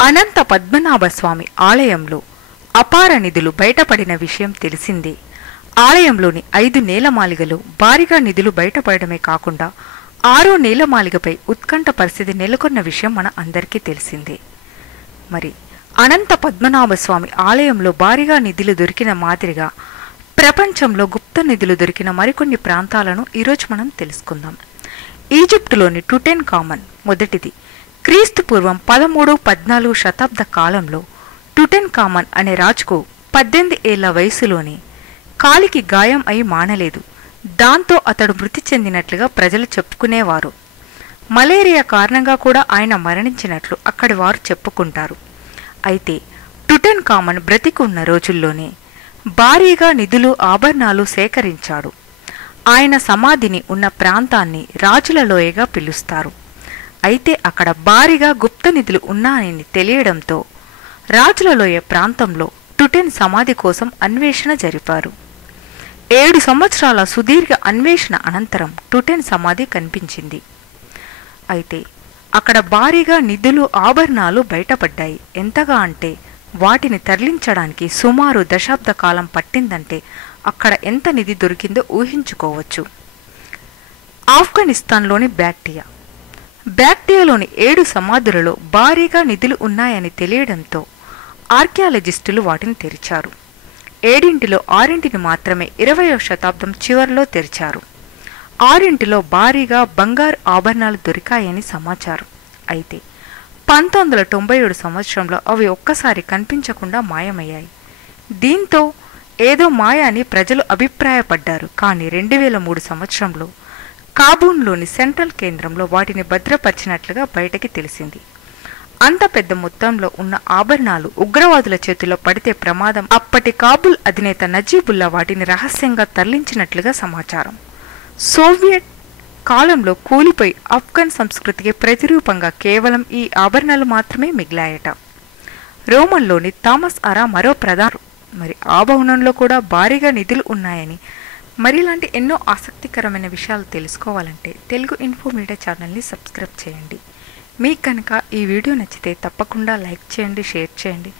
అనంత పద్మనాభస్వామి ఆలయంలో అపార నిధులు బయటపడిన విషయం తెలిసిందే. ఆలయంలోని ఐదు నేలమాలిగలు భారీగా నిధులు బయటపడమే కాకుండా ఆరో నేలమాలిగపై ఉత్కంఠ పరిస్థితి నెలకొన్న విషయం మన అందరికీ తెలిసిందే. మరి అనంత పద్మనాభస్వామి ఆలయంలో భారీగా నిధులు దొరికిన మాదిరిగా ప్రపంచంలో గుప్త నిధులు దొరికిన మరికొన్ని ప్రాంతాలను ఈరోజు మనం తెలుసుకుందాం. ఈజిప్టులోని టుటెన్ కామన్ మొదటిది క్రీస్తు పూర్వం పదమూడు పద్నాలుగు శతాబ్ద కాలంలో టుటెన్ కామన్ అనే రాజుకు పద్దెనిమిది ఏళ్ళ వయసులోనే కాలికి గాయం అయి మానలేదు. దాంతో అతడు మృతి చెందినట్లుగా ప్రజలు చెప్పుకునేవారు. మలేరియా కారణంగా కూడా ఆయన మరణించినట్లు అక్కడి వారు చెప్పుకుంటారు. అయితే టుటెన్ కామన్ బ్రతికున్న రోజుల్లోనే భారీగా నిధులు ఆభరణాలు సేకరించాడు. ఆయన సమాధిని ఉన్న ప్రాంతాన్ని రాజుల లోయగా పిలుస్తారు. అయితే అక్కడ భారీగా గుప్త నిధులు ఉన్నాయని తెలియడంతో రాజులలోయ ప్రాంతంలో టుటెన్ సమాధి కోసం అన్వేషణ జరిపారు. ఏడు సంవత్సరాల సుదీర్ఘ అన్వేషణ అనంతరం టుటెన్ సమాధి కనిపించింది. అయితే అక్కడ భారీగా నిధులు ఆభరణాలు బయటపడ్డాయి. ఎంతగా అంటే వాటిని తరలించడానికి సుమారు దశాబ్ద కాలం పట్టిందంటే అక్కడ ఎంత నిధి దొరికిందో ఊహించుకోవచ్చు. ఆఫ్ఘనిస్తాన్లోని బ్యాక్టీరియా బ్యాక్టియాలోని ఏడు సమాధులలో భారీగా నిధులు ఉన్నాయని తెలియడంతో ఆర్కియాలజిస్టులు వాటిని తెరిచారు. ఏడింటిలో ఆరింటిని మాత్రమే ఇరవయో శతాబ్దం చివరిలో తెరిచారు. ఆరింటిలో భారీగా బంగారు ఆభరణాలు దొరికాయని సమాచారం. అయితే పంతొమ్మిది వందల తొంభై ఏడు సంవత్సరంలో అవి ఒక్కసారి కనిపించకుండా మాయమయ్యాయి. దీంతో ఏదో మాయ అని ప్రజలు అభిప్రాయపడ్డారు. కానీ రెండు వేల మూడు సంవత్సరంలో కాబూన్లోని సెంట్రల్ కేంద్రంలో వాటిని భద్రపరిచినట్లుగా బయటకి తెలిసింది. అంత పెద్ద మొత్తంలో ఉన్న ఆభరణాలు ఉగ్రవాదుల చేతిలో పడితే ప్రమాదం. అప్పటి కాబుల్ అధినేత నజీబుల్లా వాటిని రహస్యంగా తరలించినట్లుగా సమాచారం. సోవియట్ కాలంలో కూలిపోయి ఆఫ్ఘన్ సంస్కృతికి ప్రతిరూపంగా కేవలం ఈ ఆభరణాలు మాత్రమే మిగిలాయట. రోమన్లోని థామస్ అరా మరో ప్రధాన మరి ఆ భవనంలో కూడా భారీగా నిధులు ఉన్నాయని మరి ఇలాంటి ఎన్నో ఆసక్తికరమైన విషయాలు తెలుసుకోవాలంటే తెలుగు ఇన్ఫో మీడియా ఛానల్ని సబ్స్క్రైబ్ చేయండి. మీకు కనుక ఈ వీడియో నచ్చితే తప్పకుండా లైక్ చేయండి షేర్ చేయండి.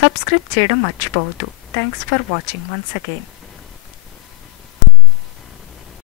సబ్స్క్రైబ్ చేయడం మర్చిపోవద్దు. Thanks for watching once again